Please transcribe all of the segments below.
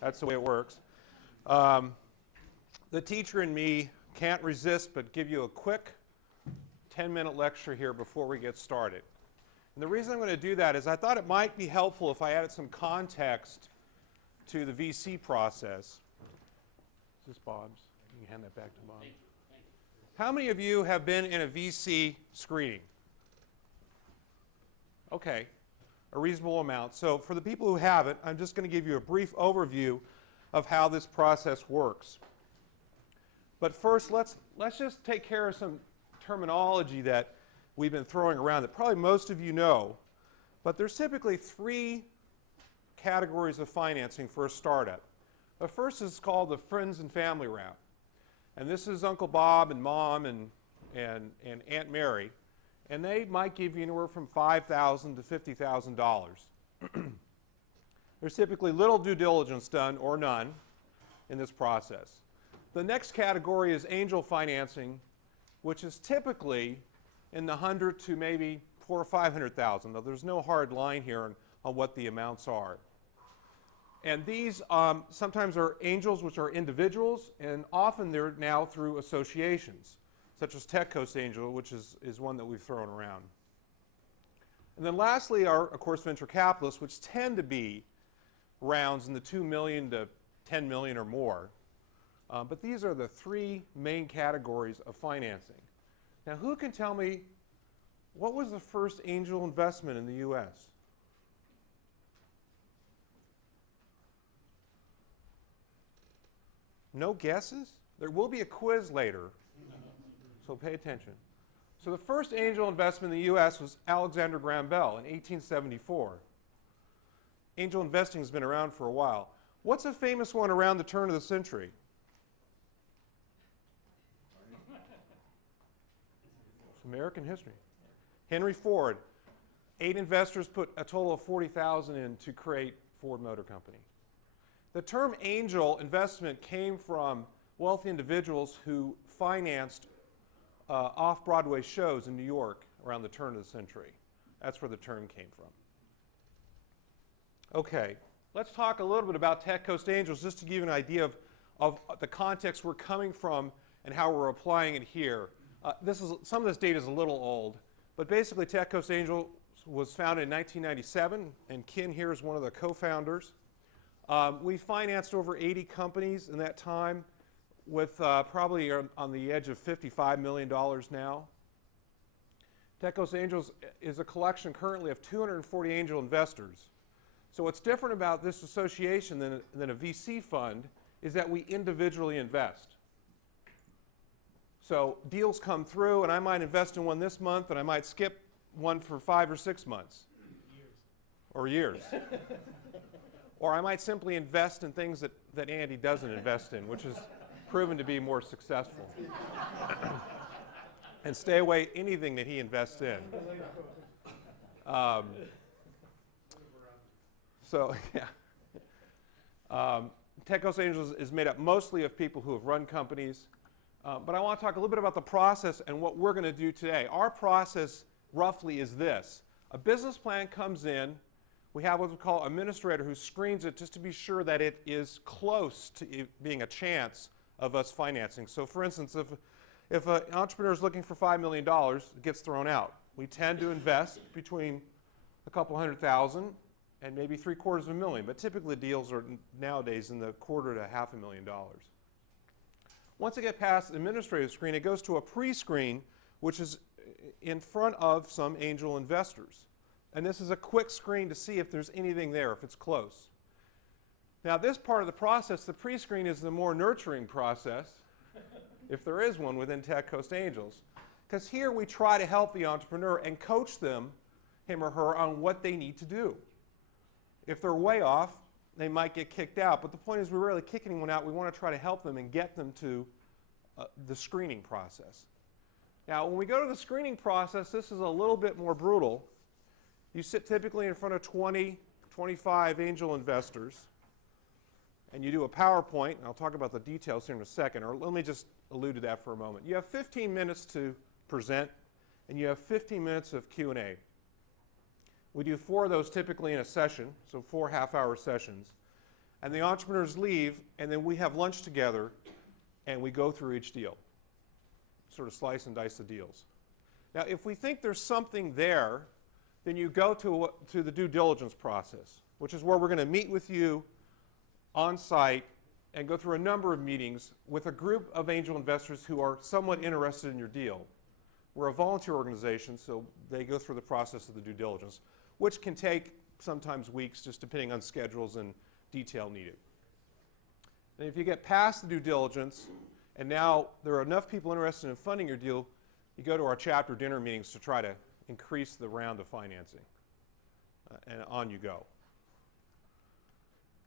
That's the way it works. The teacher in me can't resist but give you a quick 10-minute lecture here before we get started. And the reason I'm going to do that is I thought it might be helpful if I added some context to the VC process. Is this Bob's? You can hand that back to Bob. Thank you. Thank you. How many of you have been in a VC screening? Okay, a reasonable amount. So for the people who haven't, I'm just going to give you a brief overview of how this process works. But first, let's just take care of some terminology that we've been throwing around that probably most of you know. But there's typically three categories of financing for a startup. The first is called the friends and family route. And this is Uncle Bob and Mom and Aunt Mary. And they might give you anywhere from $5,000 to $50,000. There's typically little due diligence done or none in this process. The next category is angel financing, which is typically in the 100 to maybe 400,000 or 500,000. Though there's no hard line here on what the amounts are. And these sometimes are angels, which are individuals, and often they're now through associations, such as Tech Coast Angel, which is one that we've thrown around. And then lastly are, of course, venture capitalists, which tend to be rounds in the 2 million to 10 million or more. But these are the three main categories of financing. Now, who can tell me what was the first angel investment in the U.S.? No guesses? There will be a quiz later, so pay attention. So the first angel investment in the U.S. was Alexander Graham Bell in 1874. Angel investing has been around for a while. What's a famous one around the turn of the century? It's American history. Henry Ford. 8 investors put a total of $40,000 in to create Ford Motor Company. The term angel investment came from wealthy individuals who financed off-Broadway shows in New York around the turn of the century. That's where the term came from. Okay, let's talk a little bit about Tech Coast Angels just to give you an idea of the context we're coming from and how we're applying it here. Some of this data is a little old, but basically Tech Coast Angels was founded in 1997, and Ken here is one of the co-founders. We financed over 80 companies in that time with probably on the edge of $55 million now. Tech Coast Angels is a collection currently of 240 angel investors. So what's different about this association than a VC fund is that we individually invest. So deals come through, and I might invest in one this month, and I might skip one for 5 or 6 months. Years. Or I might simply invest in things that Andy doesn't invest in, which has proven to be more successful. And stay away anything that he invests in. Tech Coast Angels is made up mostly of people who have run companies. But I want to talk a little bit about the process and what we're going to do today. Our process roughly is this. A business plan comes in. We have what we call an administrator who screens it just to be sure that it is close to it being a chance of us financing. So for instance, if an entrepreneur is looking for $5 million, it gets thrown out. We tend to invest between a couple $100,000 and maybe $750,000, but typically deals are nowadays in the $250,000 to $500,000. Once it gets past the administrative screen, it goes to a pre-screen, which is in front of some angel investors. And this is a quick screen to see if there's anything there, if it's close. Now, this part of the process, the pre-screen, is the more nurturing process, if there is one within Tech Coast Angels, because here we try to help the entrepreneur and coach them, him or her, on what they need to do. If they're way off, they might get kicked out. But the point is, we're really kicking anyone out. We want to try to help them and get them to the screening process. Now, when we go to the screening process, this is a little bit more brutal. You sit typically in front of 20, 25 angel investors, and you do a PowerPoint, and I'll talk about the details here in a second, or let me just allude to that for a moment. You have 15 minutes to present, and you have 15 minutes of Q&A. We do 4 of those typically in a session, so 4 half-hour sessions. and the entrepreneurs leave, and then we have lunch together, and we go through each deal, sort of slice and dice the deals. Now, if we think there's something there, then you go to the due diligence process, which is where we're going to meet with you on site and go through a number of meetings with a group of angel investors who are somewhat interested in your deal. We're a volunteer organization, so they go through the process of the due diligence, which can take sometimes weeks, just depending on schedules and detail needed. And if you get past the due diligence, and now there are enough people interested in funding your deal, you go to our chapter dinner meetings to try to increase the round of financing, and on you go.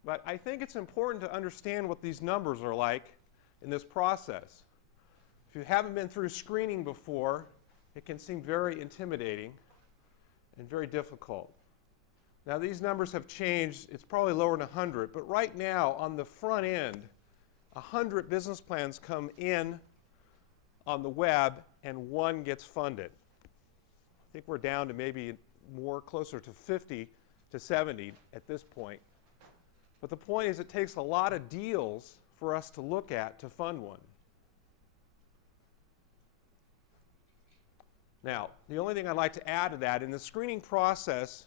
But I think it's important to understand what these numbers are like in this process. If you haven't been through screening before, it can seem very intimidating and very difficult. Now, these numbers have changed. It's probably lower than 100, but right now, on the front end, 100 business plans come in on the web, and one gets funded. I think we're down to maybe more closer to 50 to 70 at this point. But the point is, it takes a lot of deals for us to look at to fund one. Now, the only thing I'd like to add to that, in the screening process,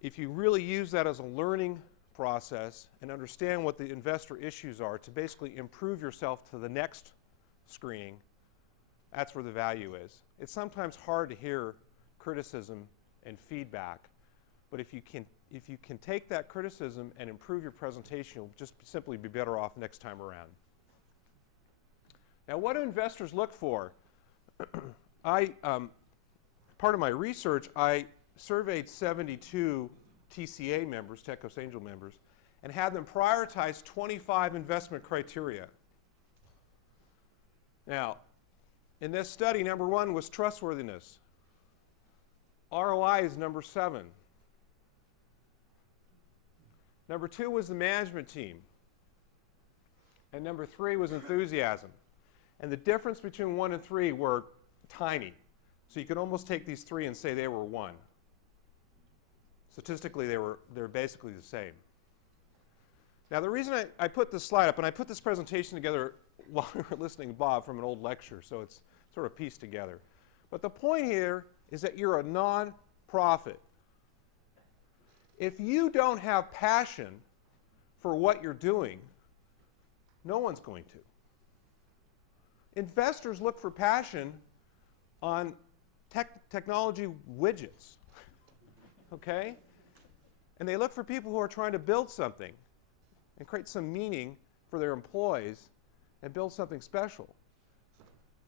if you really use that as a learning process and understand what the investor issues are to basically improve yourself to the next screening, that's where the value is. It's sometimes hard to hear criticism and feedback, but if you can take that criticism and improve your presentation, you'll just simply be better off next time around. Now, what do investors look for? Part of my research, I surveyed 72 TCA members, Techos Angel members, and had them prioritize 25 investment criteria. Now, in this study, number one was trustworthiness. ROI is number 7. Number 2 was the management team. And number 3 was enthusiasm. And the difference between 1 and 3 were tiny. So you could almost take these 3 and say they were 1. Statistically, they're basically the same. Now, the reason I put this slide up, and I put this presentation together while we were listening to Bob from an old lecture, so it's sort of pieced together. But the point here is that you're a non-profit. If you don't have passion for what you're doing, no one's going to. Investors look for passion on technology widgets, okay? And they look for people who are trying to build something and create some meaning for their employees and build something special.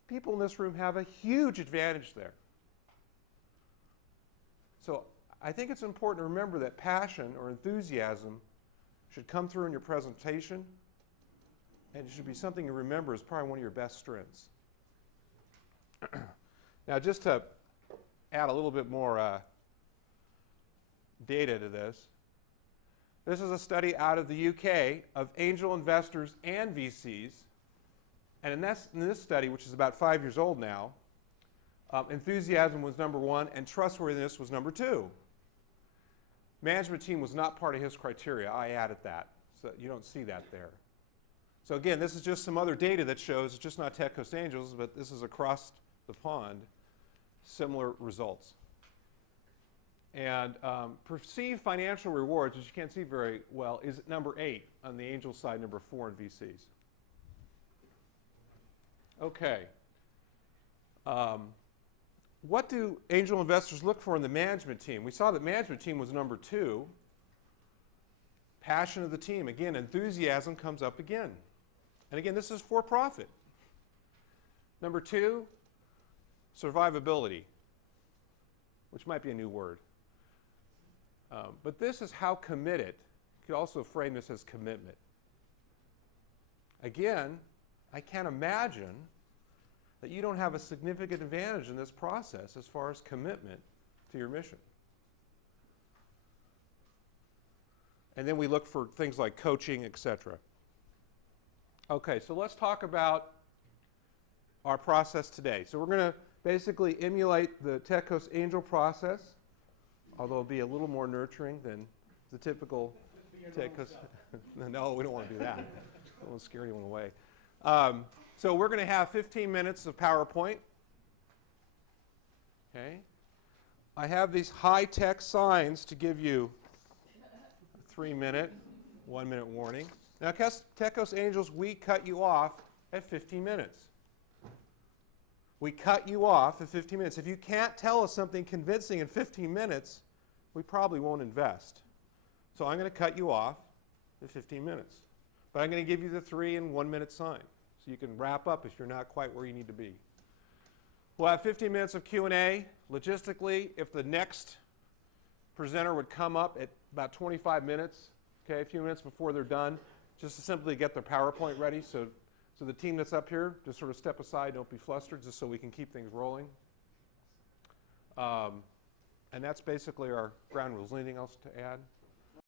People in this room have a huge advantage there. So I think it's important to remember that passion or enthusiasm should come through in your presentation, and it should be something you remember as probably one of your best strengths. Now, just to add a little bit more data to this, this is a study out of the UK of angel investors and VCs. And in this study, which is about 5 years old now, enthusiasm was number 1 and trustworthiness was number 2. Management team was not part of his criteria. I added that, so you don't see that there. So again, this is just some other data that shows it's just not Techos Angels, but this is across the pond, similar results. And perceived financial rewards, which you can't see very well, is number 8 on the angel side, number 4 in VCs. Okay. What do angel investors look for in the management team? We saw that management team was number 2. Passion of the team. Again, enthusiasm comes up again. And again, this is for profit. Number 2, survivability, which might be a new word. But this is how committed. You could also frame this as commitment. Again, I can't imagine that you don't have a significant advantage in this process as far as commitment to your mission. And then we look for things like coaching, etc. Okay, so let's talk about our process today. So we're going to basically emulate the Techos Angel process, although it'll be a little more nurturing than the typical Tecos. No, we don't want to do that. I don't want to scare anyone away. So we're going to have 15 minutes of PowerPoint. Okay. I have these high-tech signs to give you a 3-minute, 1-minute warning. Now, Tecos Angels, we cut you off at 15 minutes. We cut you off at 15 minutes. If you can't tell us something convincing in 15 minutes, we probably won't invest. So I'm going to cut you off at 15 minutes. But I'm going to give you the 3 and 1-minute sign, so you can wrap up if you're not quite where you need to be. We'll have 15 minutes of Q&A. Logistically, if the next presenter would come up at about 25 minutes, okay, a few minutes before they're done, just to simply get their PowerPoint ready. So the team that's up here, just sort of step aside, don't be flustered, just so we can keep things rolling. And that's basically our ground rules. Anything else to add?